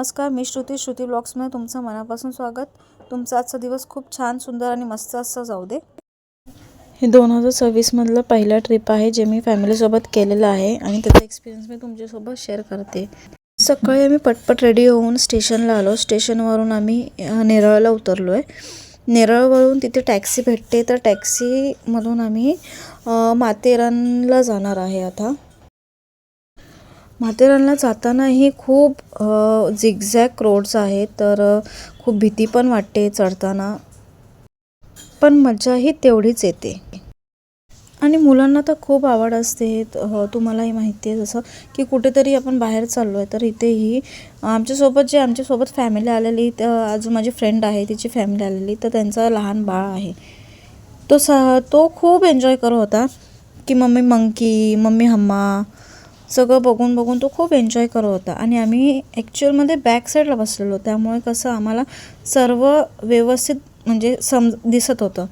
नमस्कार, मी श्रुती ब्लॉग्समध्ये तुमचं मनापासून स्वागत। तुमचा आजचा दिवस खूप छान, सुंदर आणि मस्त असा जाऊ दे। हे 2026 मधलं पहिला ट्रिप आहे जे मी फॅमिलीसोबत केलेलं आहे आणि त्याचा एक्सपिरियन्स मी तुमच्यासोबत शेअर करते। सकाळी आम्ही पटपट रेडी होऊन स्टेशनला आलो। स्टेशनवरून आम्ही नेरळला उतरलो आहे। नेरळवरून तिथे टॅक्सी भेटते, तर टॅक्सीमधून आम्ही माथेरानला जाणार आहे। आता माथेरानला जातानाही खूप झिगझॅग रोड्स आहेत, तर खूप भीती पण वाटते चढताना, पण मजाही तेवढीच येते आणि मुलांना तर खूप आवड असते। तुम्हालाही माहिती आहे जसं की कुठेतरी आपण बाहेर चाललो आहे तर इथेही आमच्यासोबत फॅमिली आलेली, अजून माझी फ्रेंड आहे तिची फॅमिली आलेली, तर त्यांचं लहान बाळ आहे। तो खूप एन्जॉय करत होता की मम्मी मंकी, मम्मी हम्मा सगळं बघून तो खूप एन्जॉय करत होता। आणि आम्ही ॲक्च्युअलमध्ये बॅक साईडला बसलेलो, त्यामुळे कसं आम्हाला सर्व व्यवस्थित म्हणजे दिसत होतं।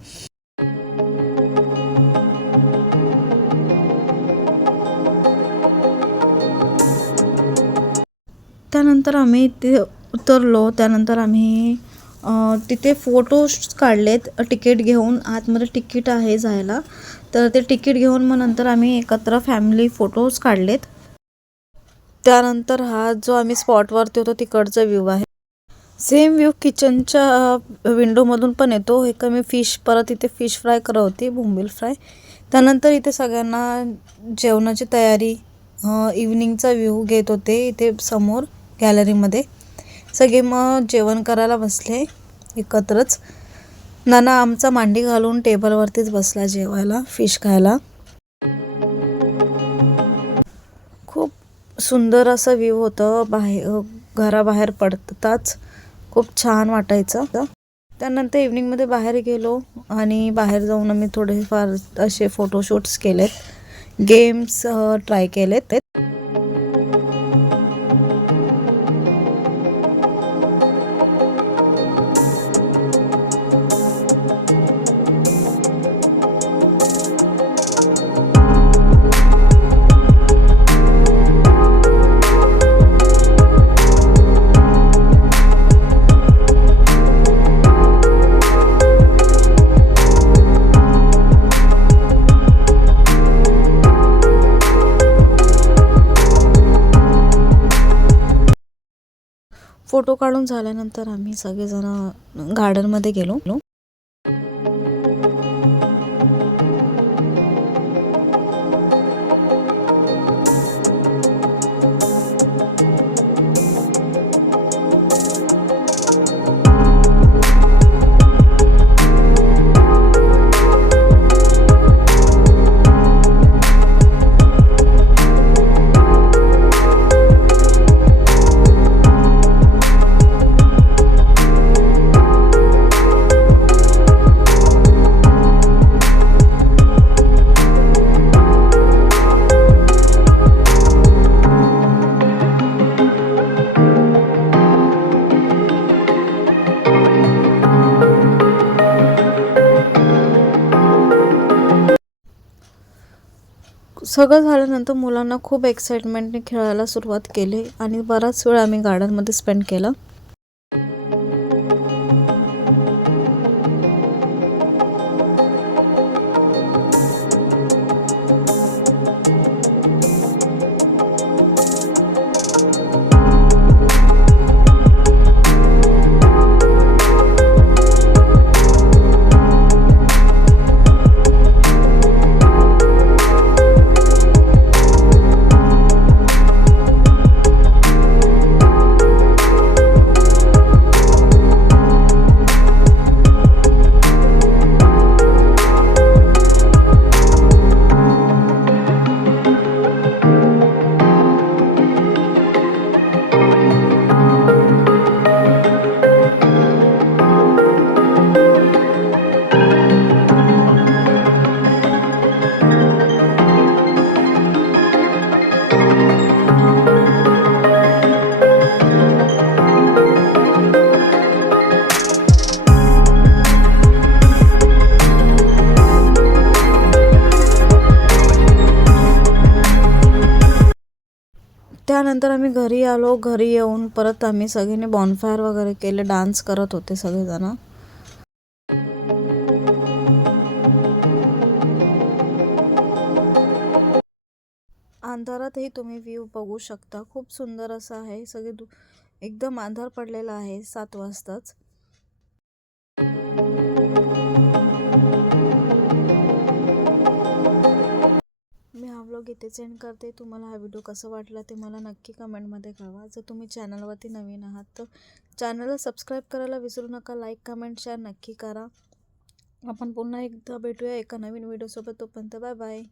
त्यानंतर आम्ही इथे उतरलो। त्यानंतर आम्ही तिथे फोटोज काढलेत तिकीट घेऊन। आतमध्ये तिकीट आहे जायला, तर ते तिकीट घेऊन मग नंतर आम्ही एकत्र फॅमिली फोटोज काढलेत। त्यानंतर हा जो आम्ही स्पॉटवरती होतो तिकडचा व्ह्यू आहे। सेम व्ह्यू किचनच्या विंडोमधून पण येतो। मी परत इथे फिश फ्राय करत होती, बोंबील फ्राय। त्यानंतर इथे सगळ्यांना जेवणाची तयारी, इव्हनिंगचा व्ह्यू घेत होते। इथे समोर गॅलरीमध्ये सगळे मग जेवण करायला बसले एकत्रच। नाना आमचा मांडी घालून टेबलवरतीच बसला जेवायला, फिश खायला। खूप सुंदर असा व्ह्यू होतं, घराबाहेर पडताच खूप छान वाटायचं। त्यानंतर इव्हनिंगमध्ये बाहेर गेलो आणि बाहेर जाऊन आम्ही थोडेफार असे फोटोशूट्स केलेत, गेम्स ट्राय केलेत। फोटो काढून झाल्यानंतर आम्ही सगळेजण गार्डनमध्ये गेलो। सगळं झाल्यानंतर मुलांना खूप एक्साइटमेंटने खेळायला सुरुवात केली आणि बराच वेळ आम्ही गार्डनमध्ये स्पेंड केला। त्यानंतर आम्ही घरी आलो. घरी येऊन परत आम्ही सगळ्यांनी बॉनफायर वगैरे केले. डान्स करत होते सगळेजण. अंधारातही तुम्ही व्ह्यू बघू शकता. खूप सुंदर असं आहे. एकदम अंधार पडलेला आहे 7 वाजताच. मी हा व्लॉग इथे सेंड करते. तुम्हाला हा व्हिडिओ कसा वाटला ते मला नक्की कमेंटमध्ये कळवा. जर तुम्ही चॅनलवरती नवीन आहात तर चॅनलला सबस्क्राईब करायला विसरू नका. लाईक कमेंट शेअर नक्की करा. आपण पुन्हा एकदा भेटूया एका नवीन व्हिडिओसोबत. तोपर्यंत बाय बाय.